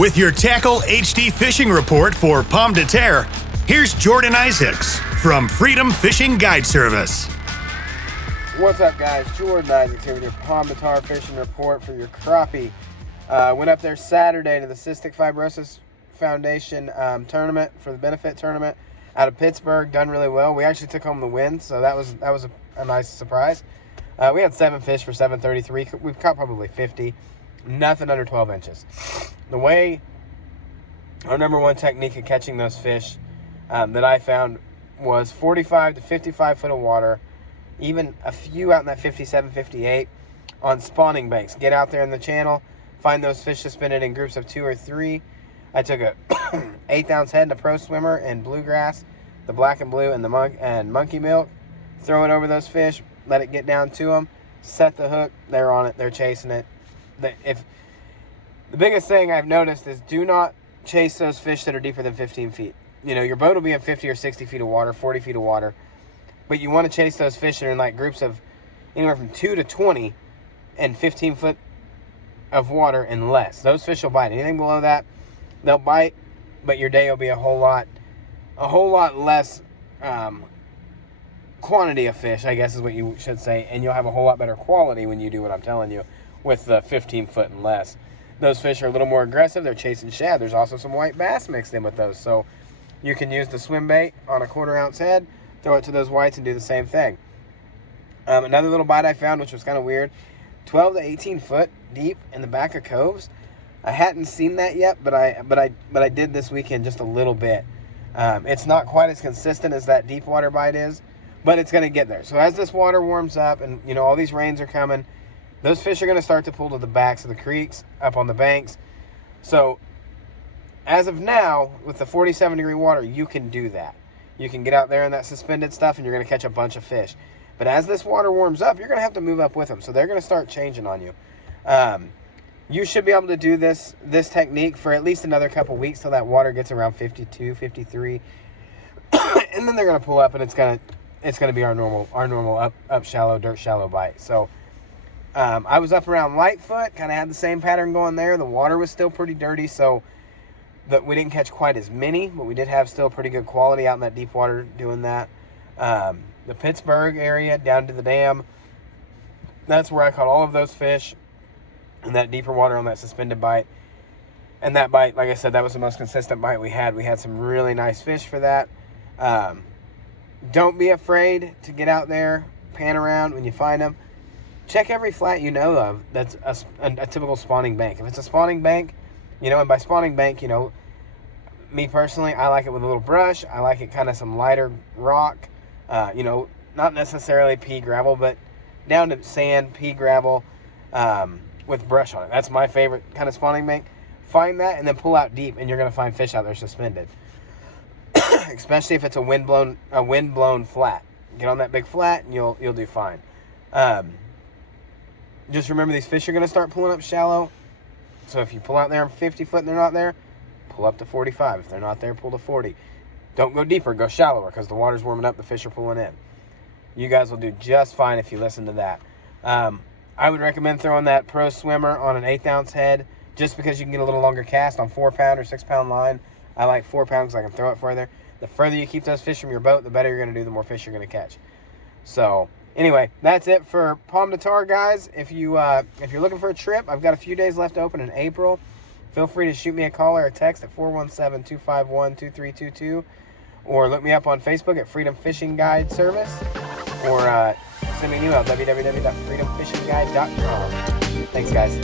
With your Tackle HD fishing report for Pomme de Terre, here's Jordan Isaacs from Freedom Fishing Guide Service. What's up, guys? Jordan Isaacs here with your Pomme de Terre fishing report for your crappie. Went up there Saturday to the Cystic Fibrosis Foundation tournament for the benefit tournament out of Pittsburgh. Done really well. We actually took home the win, so that was a nice surprise. We had 7 fish for 733. We've caught probably 50. Nothing under 12 inches. The way our number one technique of catching those fish that I found was 45 to 55 foot of water, even a few out in that 57, 58 on spawning banks. Get out there in the channel, find those fish suspended in groups of 2 or 3. I took a 1/8 ounce head and a pro swimmer and bluegrass, the black and blue and the monkey milk. Throw it over those fish, let it get down to them, set the hook, they're on it, they're chasing it. The biggest thing I've noticed is do not chase those fish that are deeper than 15 feet. You know, your boat will be in 50 or 60 feet of water, 40 feet of water, but you want to chase those fish that are in like groups of anywhere from 2 to 20 and 15 foot of water and less. Those fish will bite. Anything below that, they'll bite, but your day will be a whole lot less quantity of fish, I guess is what you should say, and you'll have a whole lot better quality when you do what I'm telling you with the 15 foot and less. Those fish are a little more aggressive. They're chasing shad. There's also some white bass mixed in with those, so you can use the swim bait on a 1/4 ounce head, throw it to those whites, and do the same thing. Another little bite I found, which was kind of weird, 12 to 18 foot deep in the back of coves. I hadn't seen that yet, but I did this weekend just a little bit. It's not quite as consistent as that deep water bite is, but it's going to get there. So as this water warms up and, you know, all these rains are coming, those fish are going to start to pull to the backs of the creeks, up on the banks. So as of now, with the 47-degree water, you can do that. You can get out there in that suspended stuff, and you're going to catch a bunch of fish. But as this water warms up, you're going to have to move up with them. So they're going to start changing on you. You should be able to do this technique for at least another couple weeks till that water gets around 52, 53. And then they're going to pull up, and it's going to be our normal up shallow, dirt shallow bite. So I was up around Lightfoot, kind of had the same pattern going there. The water was still pretty dirty, so that we didn't catch quite as many, but we did have still pretty good quality out in that deep water doing that. The Pittsburgh area down to the dam, that's where I caught all of those fish in that deeper water on that suspended bite. And that bite, like I said, that was the most consistent bite we had. We had some really nice fish for that. Don't be afraid to get out there, pan around when you find them. Check every flat you know of that's a typical spawning bank. If it's a spawning bank, you know, and by spawning bank, you know, me personally, I like it with a little brush. I like it kind of some lighter rock, you know, not necessarily pea gravel, but down to sand, pea gravel, with brush on it. That's my favorite kind of spawning bank. Find that and then pull out deep, and you're going to find fish out there suspended. Especially if it's a wind-blown flat. Get on that big flat, and you'll do fine. Just remember, these fish are going to start pulling up shallow. So if you pull out there on 50 foot and they're not there, pull up to 45. If they're not there, pull to 40. Don't go deeper, go shallower, because the water's warming up, the fish are pulling in. You guys will do just fine if you listen to that. I would recommend throwing that pro swimmer on an 1/8 ounce head, just because you can get a little longer cast on 4-pound or 6-pound line. I like 4 pounds because I can throw it further. The further you keep those fish from your boat, the better you're going to do, the more fish you're going to catch. So anyway, that's it for Pomme de Terre, guys. If you're looking for a trip, I've got a few days left open in April. Feel free to shoot me a call or a text at 417-251-2322, or look me up on Facebook at Freedom Fishing Guide Service, or send me an email, www.freedomfishingguide.com. Thanks, guys.